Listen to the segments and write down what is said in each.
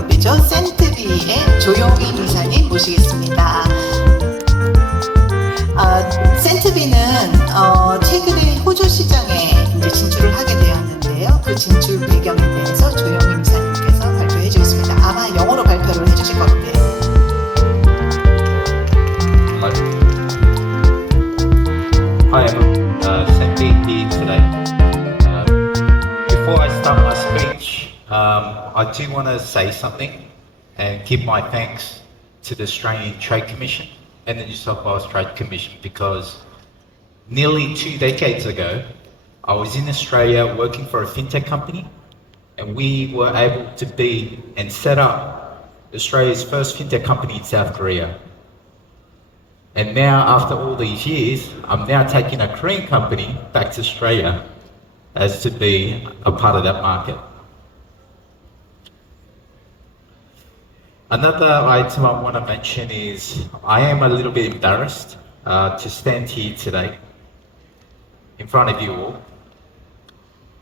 기업이죠. 센테베의 조용희 이사님 모시겠습니다. 센테베는 최근에 호주 시장에 이제 진출을 하게 되었는데요. 그 진출 배경에 대해서 조용희 이사님께서 발표해 주겠습니다. 아마 영어로 발표를 해주실 것 같아요. Hi everyone, Sentebbe here today. Before I start my speech, I do want to say something and give my thanks to the Australian Trade Commission and the New South Wales Trade Commission, because nearly 2 decades ago, I was in Australia working for a fintech company, and we were able to be and set up Australia's first fintech company in South Korea. And now, after all these years, I'm now taking a Korean company back to Australia as to be a part of that market. Another item I want to mention is I am a little bit embarrassed to stand here today in front of you all.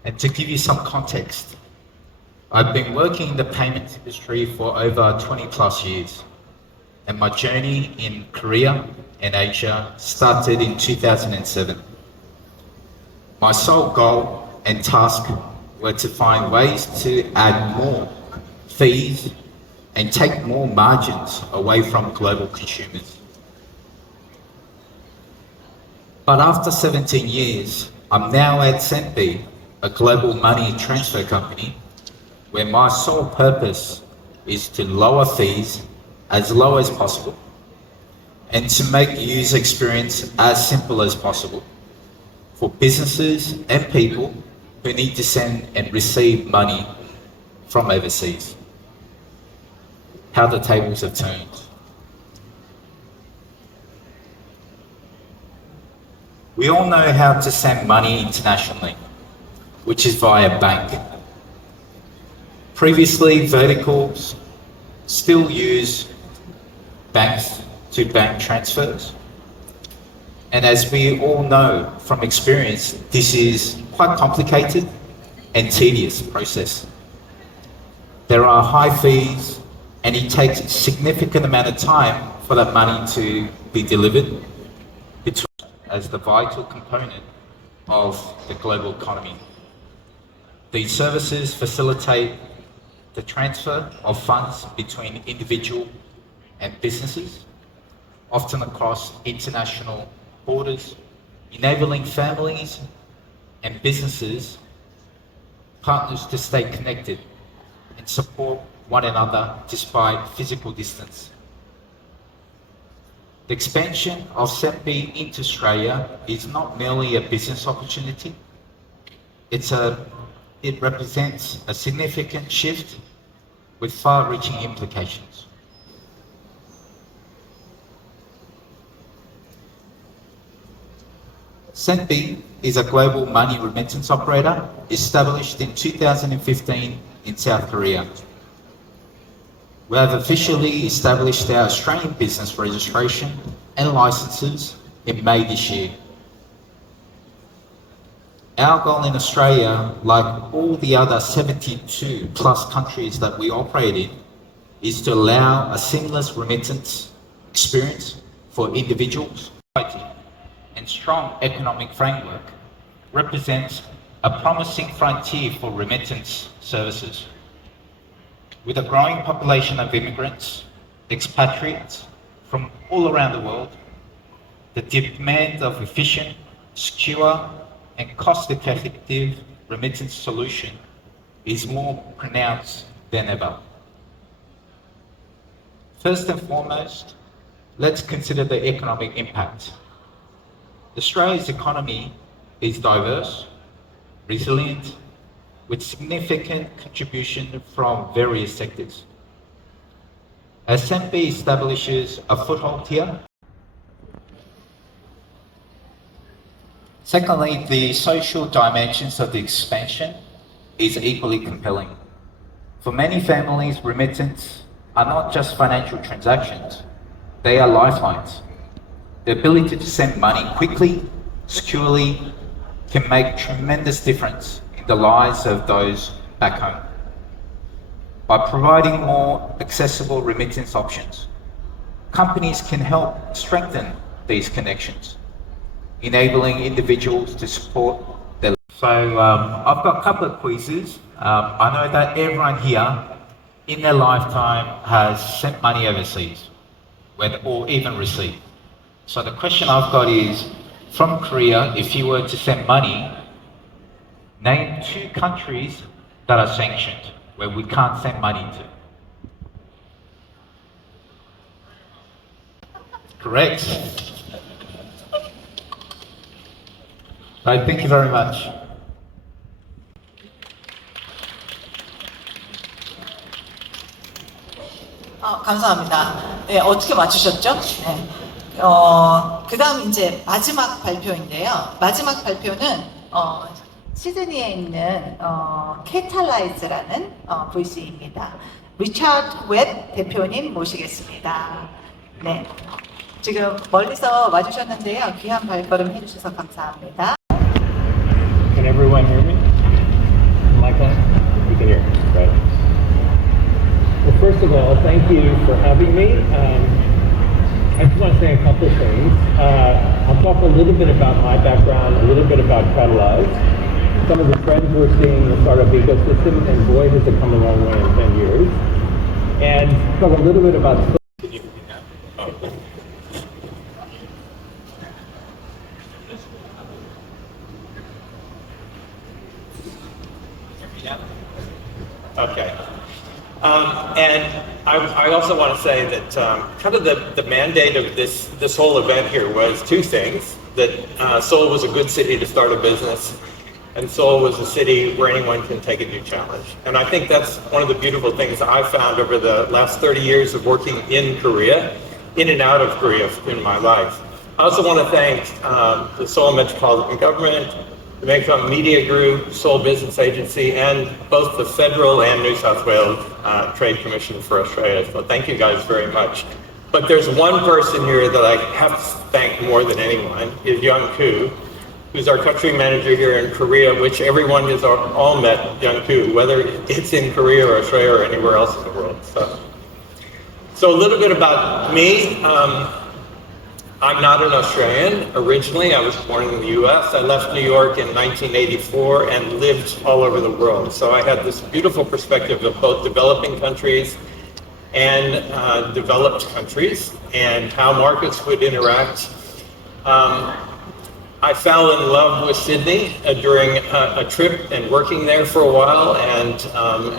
And to give you some context, I've been working in the payments industry for over 20 plus years. And my journey in Korea and Asia started in 2007. My sole goal and task were to find ways to add more fees and take more margins away from global consumers. But after 17 years, I'm now at Sentebbe, a global money transfer company, where my sole purpose is to lower fees as low as possible and to make the user experience as simple as possible for businesses and people who need to send and receive money from overseas. How the tables have turned. We all know how to send money internationally, which is via bank. Previously, verticals still use banks to bank transfers. And as we all know from experience, this is quite complicated and tedious process. There are high fees, and it takes a significant amount of time for that money to be delivered as the vital component of the global economy. These services facilitate the transfer of funds between individual and businesses, often across international borders, enabling families and businesses, partners to stay connected and support one another despite physical distance. The expansion of Sentebbe into Australia is not merely a business opportunity, it represents a significant shift with far-reaching implications. Sentebbe is a global money remittance operator established in 2015 in South Korea. We have officially established our Australian business registration and licenses in May this year. Our goal in Australia, like all the other 72 plus countries that we operate in, is to allow a seamless remittance experience for individuals. And strong economic framework represents a promising frontier for remittance services. With a growing population of immigrants, expatriates from all around the world, the demand of efficient, secure, and cost-effective remittance solution is more pronounced than ever. First and foremost, let's consider the economic impact. Australia's economy is diverse, resilient, with significant contribution from various sectors. As Sentebbe establishes a foothold here. Secondly, the social dimensions of the expansion is equally compelling. For many families, remittance are not just financial transactions, they are lifelines. The ability to send money quickly, securely, can make tremendous difference in the lives of those back home. By providing more accessible remittance options, companies can help strengthen these connections, enabling individuals to support their. So I've got a couple of quizzes. I know that everyone here in their lifetime has sent money overseas, or even received. So the question I've got is, from Korea, if you were to send money, name 2 countries that are sanctioned, where we can't send money to. Correct. Right, thank you very much. 감사합니다. 네, 어떻게 맞추셨죠? 네. 그 다음 이제 마지막 발표인데요. 마지막 발표는 시드니에 있는 캐탈라이즈라는 VC입니다. 리차드 웹 대표님 모시겠습니다. 네, 지금 멀리서 와주셨는데요. 귀한 발걸음 해주셔서 감사합니다. Can everyone hear me? Michael? You can hear me, right? Well, first of all, thank you for having me. I just want to say a couple things. I'll talk a little bit about my background, a little bit about Catalyze, some of the trends we're seeing in the startup ecosystem, and boy, has it come a long way in 10 years. And talk a little bit about. Can you hear me now? Okay. And I also want to say that kind of the mandate of this whole event here was 2 things. That Seoul was a good city to start a business, and Seoul was a city where anyone can take a new challenge. And I think that's one of the beautiful things that I've found over the last 30 years of working in Korea, in and out of Korea in my life. I also want to thank the Seoul Metropolitan Government, the Mekong Media Group, Seoul Business Agency, and both the Federal and New South Wales Trade Commission for Australia. So thank you guys very much. But there's one person here that I have to thank more than anyone, is Young Koo, who's our country manager here in Korea, which everyone has all met Young Koo, whether it's in Korea or Australia or anywhere else in the world. So a little bit about me. I'm not an Australian. Originally, I was born in the US. I left New York in 1984 and lived all over the world. So I had this beautiful perspective of both developing countries and developed countries and how markets would interact. I fell in love with Sydney during a trip and working there for a while, and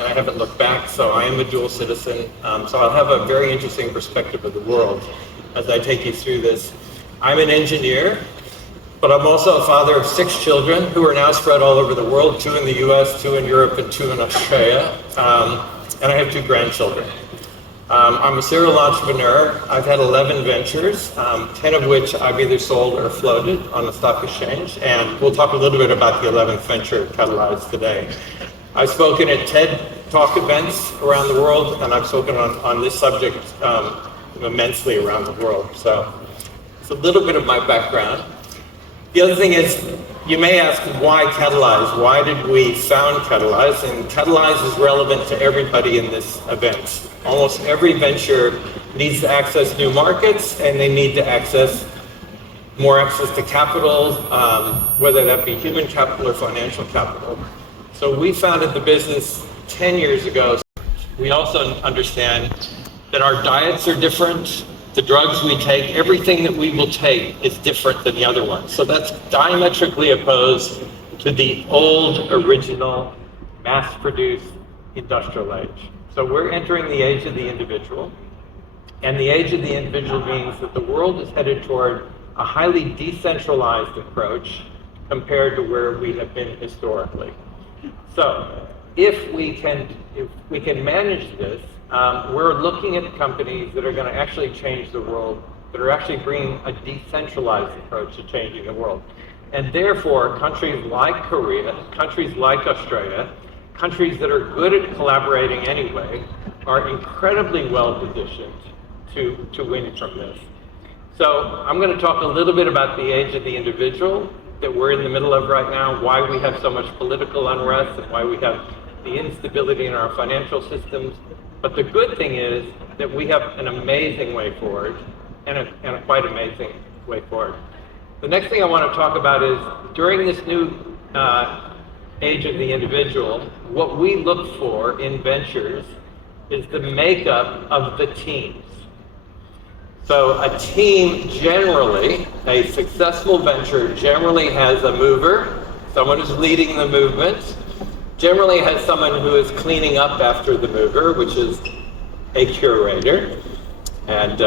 I haven't looked back, so I am a dual citizen. So I'll have a very interesting perspective of the world as I take you through this. I'm an engineer, but I'm also a father of 6 children who are now spread all over the world, 2 in the US, 2 in Europe, and 2 in Australia. And I have 2 grandchildren. I'm a serial entrepreneur. I've had 11 ventures, 10 of which I've either sold or floated on the stock exchange. And we'll talk a little bit about the 11th venture, Catalyze, today. I've spoken at TED Talk events around the world, and I've spoken on this subject immensely around the world. So it's a little bit of my background. The other thing is, you may ask, why Catalyze? Why did we found Catalyze? And Catalyze is relevant to everybody in this event. Almost every venture needs to access new markets, and they need to access more access to capital, whether that be human capital or financial capital. So we founded the business 10 years ago. We also understand that our diets are different, the drugs we take, everything that we will take is different than the other ones. So that's diametrically opposed to the old, original, mass-produced industrial age. So we're entering the age of the individual, and the age of the individual means that the world is headed toward a highly decentralized approach compared to where we have been historically. So if we can manage this, we're looking at companies that are going to actually change the world, that are actually bringing a decentralized approach to changing the world. And therefore, countries like Korea, countries like Australia, countries that are good at collaborating anyway, are incredibly well positioned to win from this. So I'm going to talk a little bit about the age of the individual that we're in the middle of right now, why we have so much political unrest, and why we have the instability in our financial systems. But the good thing is that we have an amazing way forward, and a quite amazing way forward. The next thing I want to talk about is, during this new age of the individual, what we look for in ventures is the makeup of the teams. So a team generally, a successful venture generally has a mover, someone who's leading the movement, generally has someone who is cleaning up after the mover, which is a curator. And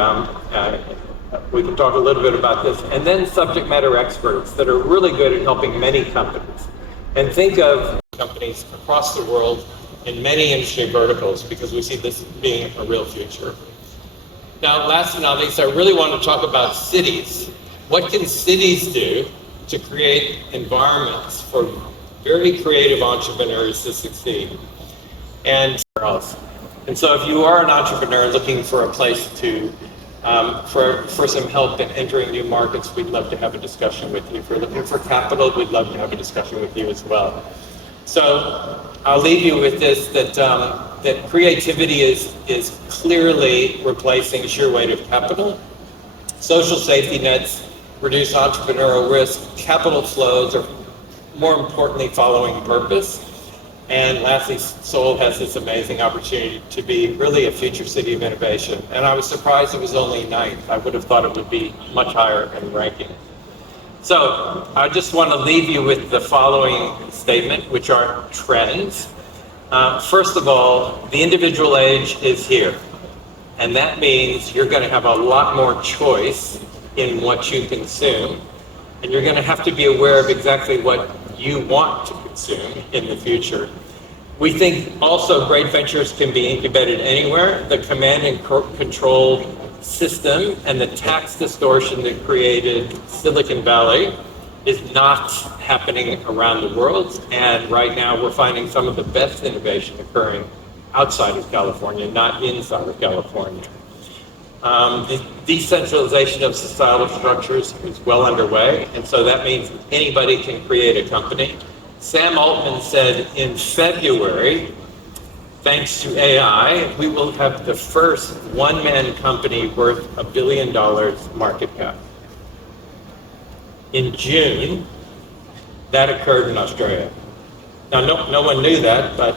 we can talk a little bit about this. And then subject matter experts that are really good at helping many companies. And think of companies across the world in many industry verticals, because we see this being a real future. Now, last but not least, I really want to talk about cities. What can cities do to create environments for very creative entrepreneurs to succeed? And so if you are an entrepreneur looking for a place to, for some help in entering new markets, we'd love to have a discussion with you. If you're looking for capital, we'd love to have a discussion with you as well. So I'll leave you with this, that creativity is clearly replacing sheer weight of capital. Social safety nets reduce entrepreneurial risk. Capital flows are, more importantly, following purpose. And lastly, Seoul has this amazing opportunity to be really a future city of innovation. And I was surprised it was only 9th. I would have thought it would be much higher in ranking. So I just want to leave you with the following statement, which are trends. First of all, the individual age is here. And that means you're going to have a lot more choice in what you consume. And you're going to have to be aware of exactly what you want to consume in the future. We think also great ventures can be incubated anywhere. The command and control system and the tax distortion that created Silicon Valley is not happening around the world. And right now we're finding some of the best innovation occurring outside of California, not inside of California. The decentralization of societal structures is well underway, and so that means anybody can create a company. Sam Altman said in February, thanks to AI, we will have the first one-man company worth $1 billion market cap. In June, that occurred in Australia. Now, no one knew that, but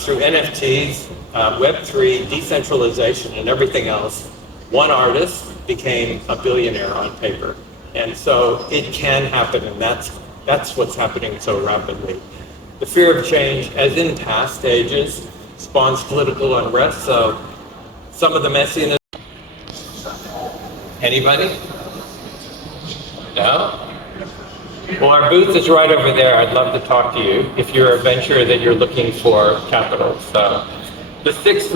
through NFTs, Web3, decentralization, and everything else, one artist became a billionaire on paper. And so it can happen, and that's what's happening so rapidly. The fear of change, as in past ages, spawns political unrest, so some of the messiness. Anybody? No? Well, our booth is right over there. I'd love to talk to you if you're a venture that you're looking for capital. So the sixth,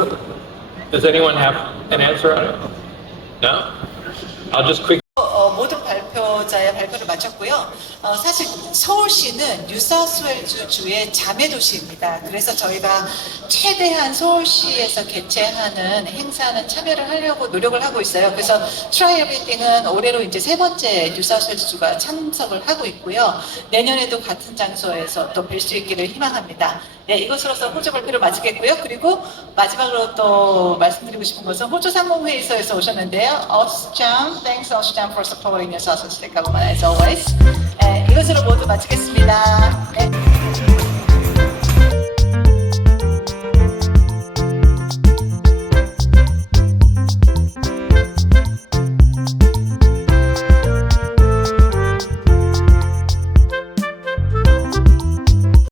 does anyone have an answer on it? No? I'll just quick. 모든 발표자의 발표를 마쳤고요. 사실 서울시는 뉴사우스웨일스 주의 자매 도시입니다. 그래서 저희가 최대한 서울시에서 개최하는 행사는 참여를 하려고 노력을 하고 있어요. 그래서 Try Everything은 올해로 이제 3번째 뉴사우스웨일스 주가 참석을 하고 있고요. 내년에도 같은 장소에서 또 뵐 수 있기를 희망합니다. 네, 이것으로서 호주 발표를 마치겠고요. 그리고 마지막으로 또 말씀드리고 싶은 것은 호주상공회의소에서 오셨는데요. Austrian, thanks Austrian for supporting your South Africa as always. 네, 이것으로 모두 마치겠습니다. 네.